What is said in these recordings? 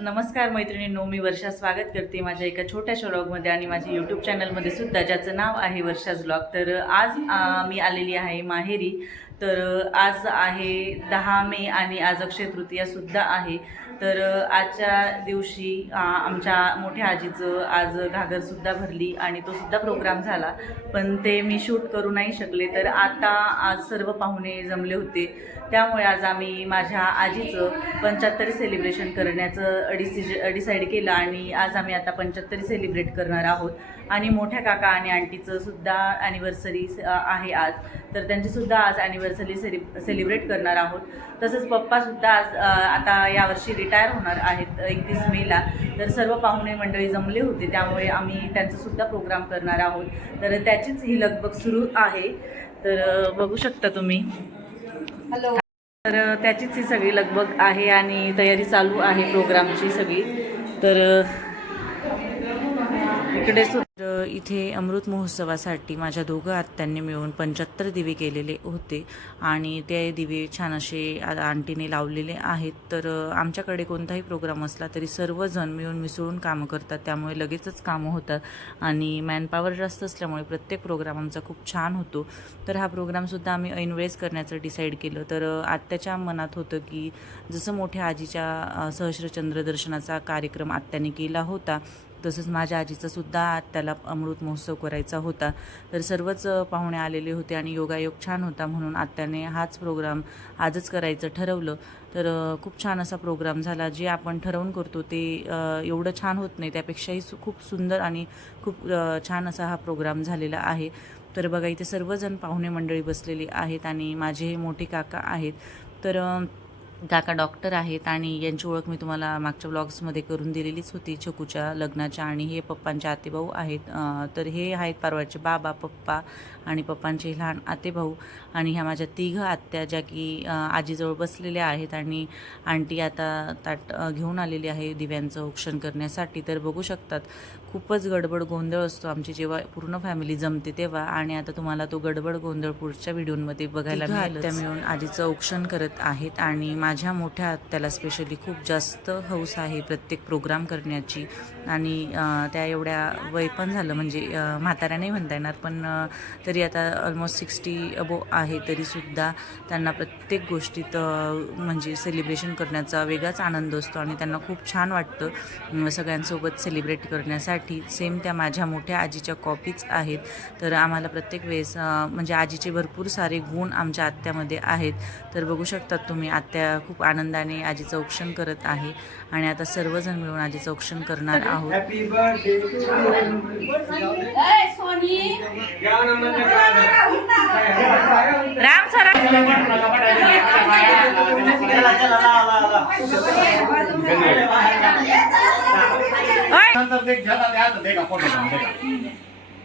नमस्कार मैत्रिणींनो मी वर्षा स्वागत करते माझ्या एका छोट्याशा व्लॉगमध्ये आणि माझ्या यूट्यूब चॅनलमध्ये सुद्धा ज्याचं नाव आहे वर्षाज व्लॉग तर आज मी आलेली आहे माहेरी. तर आज आहे दहा मे आणि आज अक्षय तृतीयासुद्धा आहे. तर आजच्या दिवशी आमच्या मोठ्या आजीचं आज घागरसुद्धा भरली आणि तो सुद्धा प्रोग्राम झाला. पण ते मी शूट करू नाही शकले तर आता आज सर्व पाहुणे जमले होते. त्यामुळे आज आम्ही माझ्या आजीचं पंच्याहत्तर सेलिब्रेशन करण्याचं डिसिज डिसाईड केलं आणि आज आम्ही आता पंच्याहत्तरी सेलिब्रेट करणार आहोत. आणि मोठ्या काका आणि आंटीचं सुद्धा ॲनिव्हर्सरी आहे आज. तर त्यांचीसुद्धा आज ॲनिव्हर्सरी सेलि सेलिब्रेट करणार आहोत. तसंच पप्पासुद्धा आज आता यावर्षी रिटायर होणार आहेत एकतीस मेला. तर सर्व पाहुणे मंडळी जमले होते त्यामुळे आम्ही त्यांचासुद्धा प्रोग्राम करणार आहोत. तर त्याचीच ही लगबग सुरू आहे. तर बघू शकता तुम्ही. तर अ, त्याचीच ही सगळी लगबग आहे आणि तयारी चालू आहे प्रोग्रामची सगळी. तर इकडे सुद्धा इथे अमृत महोत्सवासाठी माझ्या दोघं आत्यांनी मिळून पंच्याहत्तर दिवे केलेले होते. आणि ते दिवे छान असे आंटीने लावलेले आहेत. तर आमच्याकडे कोणताही प्रोग्राम असला तरी सर्वजण मिळून मिसळून कामं करतात. त्यामुळे लगेचच कामं होतात. आणि मॅनपॉवर जास्त असल्यामुळे प्रत्येक प्रोग्राम आमचा खूप छान होतो. तर हा प्रोग्रामसुद्धा आम्ही ऐनवेळेस करण्याचं डिसाईड केलं. तर आत्याच्या मनात होतं की जसं मोठ्या आजीच्या सहस्रचंद्र दर्शनाचा कार्यक्रम आत्याने केला होता तसंच माझ्या आजीचासुद्धा त्याला अमृत महोत्सव करायचा होता. तर सर्वच पाहुणे आलेले होते आणि योगायोग छान होता म्हणून आत्याने हाच प्रोग्राम आजच करायचं ठरवलं. तर खूप छान असा प्रोग्राम झाला. जे आपण ठरवून करतो ते एवढं छान होत नाही. त्यापेक्षाही सु- खूप सुंदर आणि खूप छान असा हा प्रोग्राम झालेला आहे. तर बघा इथे सर्वजण पाहुणे मंडळी बसलेली आहेत आणि माझे हे मोठे काका आहेत. तर काका डॉक्टर आहेत आणि यांची ओळख मी तुम्हाला मागच्या व्लॉग्समध्ये करून दिलेलीच होती. छकूच्या लग्नाच्या आणि हे पप्पांचे आतेभाऊ आहेत. तर हे आहेत परवाचे बाबा पप्पा आणि पप्पांचे लहान आतेभाऊ आणि ह्या माझ्या तिघं आत्या ज्या की आजीजवळ बसलेल्या आहेत आणि आंटी आता ताट घेऊन आलेली आहे दिव्यांचं औक्षण करण्यासाठी. तर बघू शकतात खूपच गडबड गोंधळ असतो आमची जेव्हा पूर्ण फॅमिली जमते तेव्हा. आणि आता तुम्हाला तो गडबड गोंधळ पुढच्या व्हिडिओमध्ये बघायला मिळेल त्या मिळून आधीचं औक्षण करत आहेत आणि माझ्या मोठ्या आत्याला स्पेशली खूप जास्त हौस आहे प्रत्येक प्रोग्राम करण्याची. आणि त्या एवढ्या वय पण झालं म्हणजे म्हाताऱ्या नाही म्हणता येणार पण तरी आता ऑलमोस्ट सिक्स्टी अबो आहे तरीसुद्धा त्यांना प्रत्येक गोष्टीत म्हणजे सेलिब्रेशन करण्याचा वेगळाच आनंद असतो आणि त्यांना खूप छान वाटतं सगळ्यांसोबत सेलिब्रेट करण्यासाठी. सेम त्या माझ्या मोठ्या आजीच्या कॉपीच आहेत. तर आम्हाला प्रत्येक वेळेस म्हणजे आजीचे भरपूर सारे गुण आमच्या आत्यामध्ये आहेत. तर बघू शकतात तुम्ही आत्या खूप आनंदाने आजीचं औक्षण करत आहे आणि आता सर्वजण मिळून आजीचं औक्षण करणार आहोत. हॅपी बर्थडे राम सरा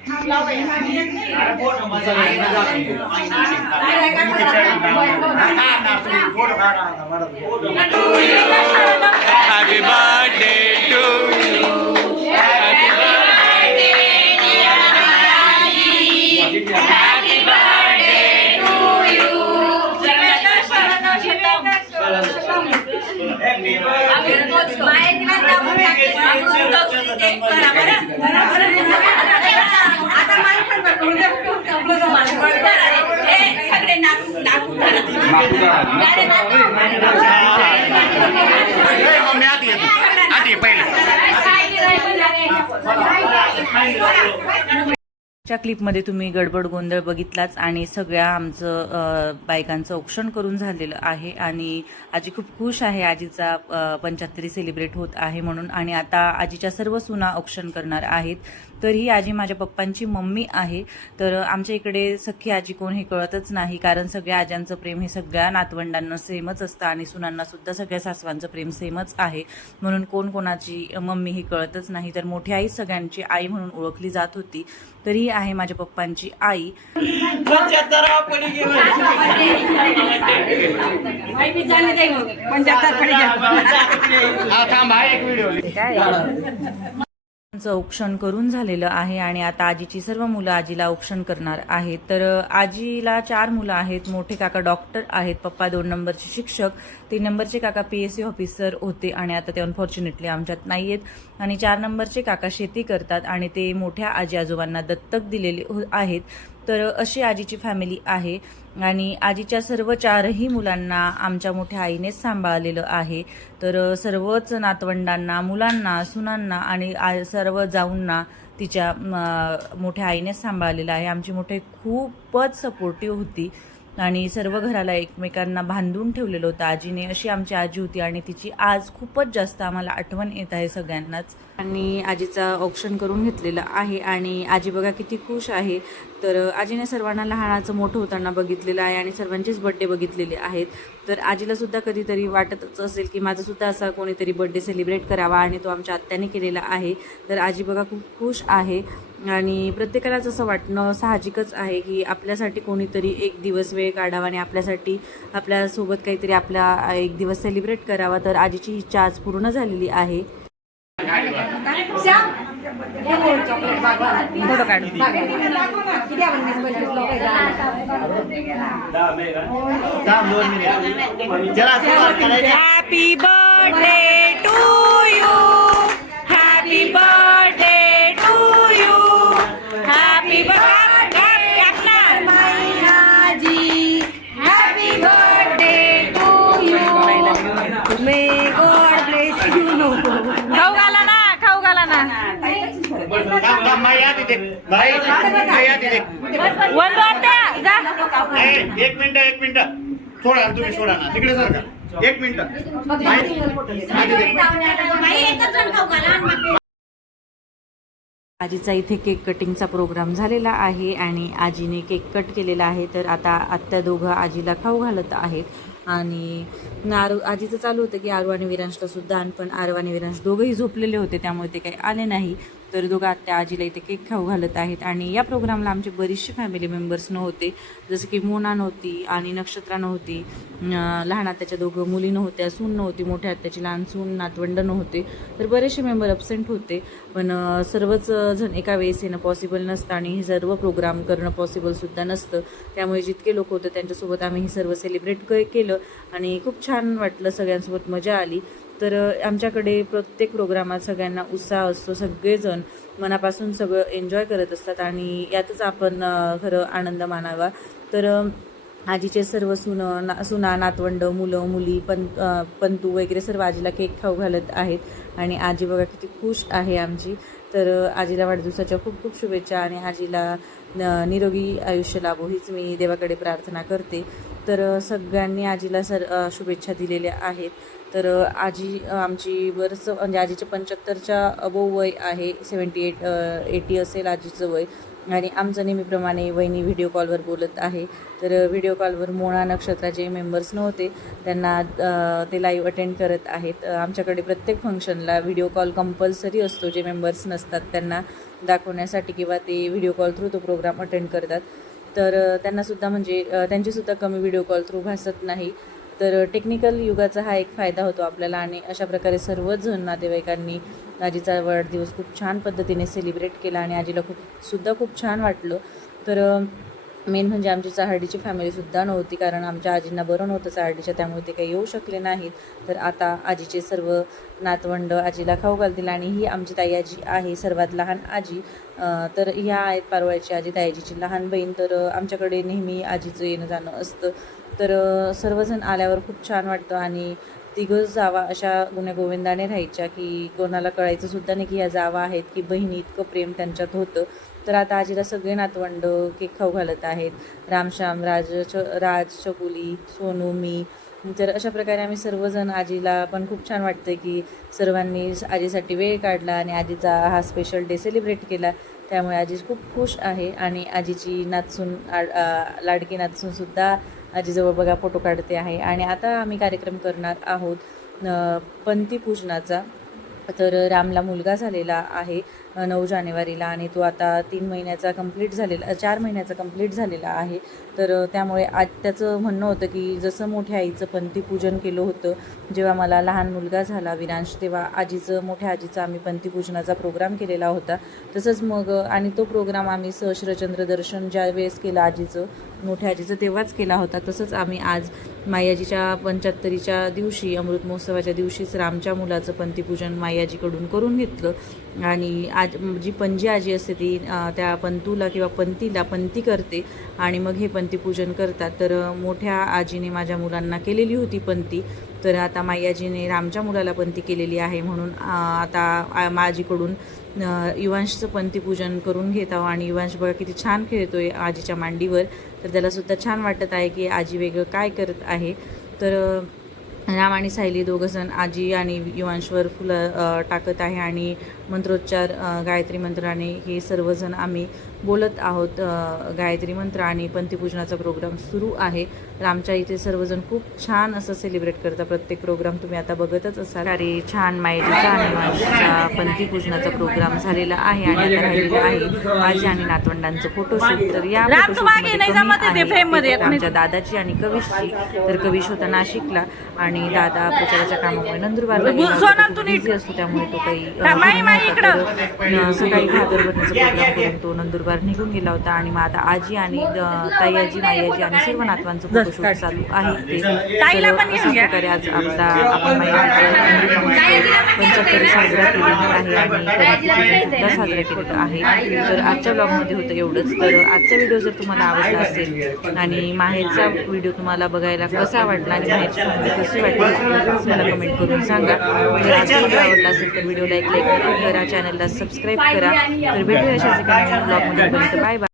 नंतर देख झाला ते आता देखा फोटो काढून देखा. अरे फोटो मजा आली ना जाती. हा, ना, तुम्ही फोटो काढा आता, मला फोटो काढा. Happy birthday to you. Happy Happy birthday. ए, मम्मी आधी ये तू. आधी ये पहिले च्या क्लिपमध्ये तुम्ही गडबड गोंधळ बघितलाच आणि सगळ्या आमचं बायकांचं औक्षण करून झालेलं आहे आणि आजी खूप खुश आहे आजीचा पंच्याहत्तरी सेलिब्रेट होत आहे म्हणून आणि आता आजीच्या सर्व सुना औक्षण करणार आहेत. तर ही आजी माझ्या पप्पांची मम्मी आहे. तर आमच्या इकडे सख्खी आजी कोण हे कळतच नाही. कारण सगळ्या आज्यांचं प्रेम हे सगळ्या नातवंडांना सेमच असतं आणि सुनांना सुद्धा सगळ्या सासवांचं प्रेम सेमच आहे. म्हणून कोण कोणाची मम्मी ही कळतच नाही. तर मोठी आई सगळ्यांची आई म्हणून ओळखली जात होती. तर ही आहे माझ्या पप्पांची आई. थांब एक व्हिडिओ काय? चं औक्षण करून झालेलं आहे आणि आता आजीची सर्व मुलं आजीला औक्षण करणार आहेत. तर आजीला चार मुलं आहेत मोठे काका डॉक्टर आहेत पप्पा दोन नंबरचे शिक्षक तीन नंबरचे काका पी एस सी ऑफिसर होते आणि आता ते अनफॉर्च्युनेटली आमच्यात नाही आहेत आणि चार नंबरचे काका शेती करतात आणि ते मोठ्या आजी आजोबांना दत्तक दिलेले आहेत. तर अशी आजीची फॅमिली आहे. आणि आजीच्या सर्व चारही मुलांना आमच्या मोठ्या आईनेच सांभाळलेलं आहे. तर सर्वच नातवंडांना मुलांना सुनांना आणि सर्व जाऊंना तिच्या मोठ्या आईनेच सांभाळलेलं आहे. आमची मोठे खूपच सपोर्टिव्ह होती. आणि सर्व घराला एकमेकांना बांधून ठेवलेलं होतं. आजीने अशी आमची आजी होती आणि तिची आज खूपच जास्त आम्हाला आठवण येत आहे सगळ्यांनाच. आणि आजीचा ऑप्शन करून घेतलेलं आहे आणि आजी बघा किती खुश आहे. तर आजीने सर्वांना लहानाचं मोठं होताना बघितलेलं आहे आणि सर्वांचेच बड्डे बघितलेले आहेत. तर आजीला सुद्धा कधीतरी वाटतच असेल की माझासुद्धा असा कोणीतरी बड्डे सेलिब्रेट करावा आणि तो आमच्या आत्याने केलेला आहे. तर आजी बघा खूप खुश आहे. आणि प्रत्येकालाच असं वाटणं साहजिकच आहे की आपल्यासाठी कोणीतरी एक दिवस वेळ काढावा आणि आपल्यासाठी आपल्यासोबत काहीतरी आपला एक दिवस सेलिब्रेट करावा तर आजीची ही इच्छा आज पूर्ण झालेली आहे. हॅपी बर्थडे टू जा एक मिनिट एक मिनिट. सोडा ना, तुम्ही सोडा ना. तिकडे सर का एक मिनिट. आजीचा इथे केक कटिंगचा प्रोग्राम झालेला आहे आणि आजीने केक कट केलेला आहे. तर आता आत्या दोघं आजीला खाऊ घालत आहेत. आणि आरू आजीचं चालू होतं की आरू आणि विरांशला सुद्धा आण पण आरू आणि विरांश दोघंही झोपलेले होते त्यामुळे ते काही आले नाही. तर दोघं आत्या आजीला इथे केक खाऊ घालत आहेत. आणि या प्रोग्रामला आमचे बरीचशी फॅमिली मेंबर्स नव्हते. जसं की मोना नव्हती आणि नक्षत्रा नव्हती. लहान आत्याच्या दोघं मुली नव्हत्या सून नव्हती मोठ्या आत्याची लहान सून नातवंड नव्हते. तर बरेचसे मेंबर अपसेंट होते. पण सर्वच जण एका वेळेस येणं पॉसिबल नसतं आणि हे सर्व प्रोग्राम करणं पॉसिबलसुद्धा नसतं. त्यामुळे जितके लोक होते त्यांच्यासोबत आम्ही हे सर्व सेलिब्रेट केलं आणि खूप छान वाटलं सगळ्यांसोबत मजा आली. तर आमच्याकडे प्रत्येक प्रोग्रामात सगळ्यांना उत्साह असतो. सगळेजण मनापासून सगळं एन्जॉय करत असतात आणि यातच आपण खरं आनंद मानावा. तर आजीचे सर्व सुन ना सुना नातवंड मुलं मुली पण पंतू वगैरे सर्व आजीला केक खाऊ घालत आहेत. आणि आजी बघा किती खुश आहे आमची. तर आजीला वाढदिवसाच्या खूप खूप शुभेच्छा आणि आजीला न- निरोगी आयुष्य लाभो. हीच मी देवाकडे प्रार्थना करते. तर सगळ्यांनी आजीला सर शुभेच्छा दिलेल्या आहेत. तर आजी आमची बरंच म्हणजे आजीच्या पंच्याहत्तरच्या अबो वय आहे सेवन्टी एट एटी असेल आजीचं वय. आणि आमचं नेहमीप्रमाणे वहिनी व्हिडिओ कॉलवर बोलत आहे. तर व्हिडिओ कॉलवर मोळा नक्षत्राचे मेंबर्स नव्हते. त्यांना ते लाईव्ह अटेंड करत आहेत. आमच्याकडे प्रत्येक फंक्शनला व्हिडिओ कॉल कंपल्सरी असतो. जे मेंबर्स नसतात त्यांना दाखवण्यासाठी किंवा ते व्हिडिओ कॉल थ्रू तो प्रोग्राम अटेंड करतात. तर त्यांनासुद्धा म्हणजे त्यांचीसुद्धा कमी व्हिडिओ कॉल थ्रू भासत नाही. तर टेक्निकल युगाचा हा एक फायदा होतो आपल्याला आणि अशा प्रकारे सर्वच नातेवाईकांनी आजीचा वाढदिवस खूप छान पद्धतीने सेलिब्रेट केला आणि आजीला खूप सुद्धा खूप छान वाटलं. तर मेन म्हणजे आमची चहाडीची फॅमिलीसुद्धा नव्हती कारण आमच्या आजींना बरं नव्हतं चहाडीच्या त्यामुळे ते काही येऊ शकले नाहीत. तर आता आजीचे सर्व नातवंड आजीला खाऊ घालतील आणि ही आमची ताई आजी आहे सर्वात लहान आजी. तर ह्या आहेत पारवाळची आजी ताईजीची लहान बहीण. तर आमच्याकडे नेहमी आजीचं येणं जाणं असतं. तर सर्वजण आल्यावर खूप छान वाटतं आणि तिघं जावा अशा गुण्यागोविंदाने राहायच्या की कोणाला कळायचं सुद्धा नाही की ह्या जावा आहेत की बहिणी इतकं प्रेम त्यांच्यात होतं. तर आता आजीला सगळे नातवंड केक खाऊ घालत आहेत. रामश्याम राज च राज शकुली सोनू मी. तर अशा प्रकारे आम्ही सर्वजण आजीला पण खूप छान वाटतं की सर्वांनी आजीसाठी वेळ काढला आणि आजीचा हा स्पेशल डे सेलिब्रेट केला. त्यामुळे आजी खूप खुश आहे आणि आजीची नाचून लाडकी नाचूनसुद्धा आजीजवळ बघा फोटो काढते आहे. आणि आता आम्ही कार्यक्रम करणार आहोत अ, पंथी पूजनाचा. तर रामला मुलगा झालेला आहे नऊ जानेवारीला आणि तो आता तीन महिन्याचा कंप्लीट झालेला चार महिन्याचा कंप्लीट झालेला आहे. तर त्यामुळे आज त्याचं म्हणणं होतं की जसं मोठ्या आईचं पंथीपूजन केलं होतं जेव्हा मला लहान मुलगा झाला विरांश तेव्हा आजीचं मोठ्या आजीचं आम्ही पंथीपूजनाचा प्रोग्राम केलेला होता. तसंच मग आणि तो प्रोग्राम आम्ही सहस्रचंद्र दर्शन ज्या वेळेस केलं आजीचं मोठ्या आजीचं तेव्हाच केला होता. तसंच आम्ही आज मायाजीच्या पंच्याहत्तरीच्या दिवशी अमृत महोत्सवाच्या दिवशीच रामच्या मुलाचं पंथीपूजन मायाजीकडून करून घेतलं. आणि आज जी पणजी आजी असते ती त्या पंतूला किंवा पंतीला पंती करते आणि मग हे पंथीपूजन करतात. तर मोठ्या आजीने माझ्या मुलांना केलेली होती पंती तर आता मायाजीने रामच्या मुलाला पंती केलेली आहे म्हणून आता माझीकडून युवांशचं पंथीपूजन करून घेत आहो. आणि युवांश बघा किती छान खेळतोय आजीच्या मांडीवर. तर त्यालासुद्धा छान वाटत आहे की आजी वेगळं काय करत आहे. तर राम आणि सायली दोघंजण आजी आणि युवांशवर फुलं टाकत आहे आणि मंत्रोच्चार गायत्री मंत्राने हे सर्वजण आम्ही बोलत आहोत गायत्री मंत्र आणि पंथीपूजनाचा प्रोग्राम सुरू आहे. तर आमच्या इथे सर्वजण खूप छान असं सेलिब्रेट करतात प्रत्येक प्रोग्राम तुम्ही आता बघतच असाल. अरे छान माहितीचा आणि युवांशचा पंथीपूजनाचा प्रोग्राम झालेला आहे आणि आता राहिलेला आहे आजी आणि नातवंडांचं फोटोशूट तर या फोटोशूटमध्ये आमच्या दादाची आणि कविशची तर कविश होता नाशिकला आणि दादा प्रचाराच्या कामामुळे नंदुरबारला असतो त्यामुळे तो काही तर, सकाळी प्रोग्राम करून तो नंदुरबार निघून गेला होता आणि मग आता आजी आणि अ, ताई आजी माई आजी आणि सर्व नातवांचं फोटोशूट चालू आहे ते. अशाच. प्रकारे आज आपला आपण पंच्याहत्तरी साजरा केलेला आहे. आणि साजरा केलेला आहे. तर आजच्या ब्लॉगमध्ये होतं एवढंच. तर आजचा व्हिडिओ जर तुम्हाला आवडला असेल आणि माहेरचा व्हिडिओ तुम्हाला बघायला कसा वाटला आणि माहेरची फॅमिली कशी वाटली मला कमेंट करून सांगा. आजचा व्हिडिओ आवडला असेल तर व्हिडिओला एक लाईक नक्की करा चॅनलला सबस्क्राईब करा. तर भेटूया अशाच एका नवीन ब्लॉगमध्ये. Bye bye.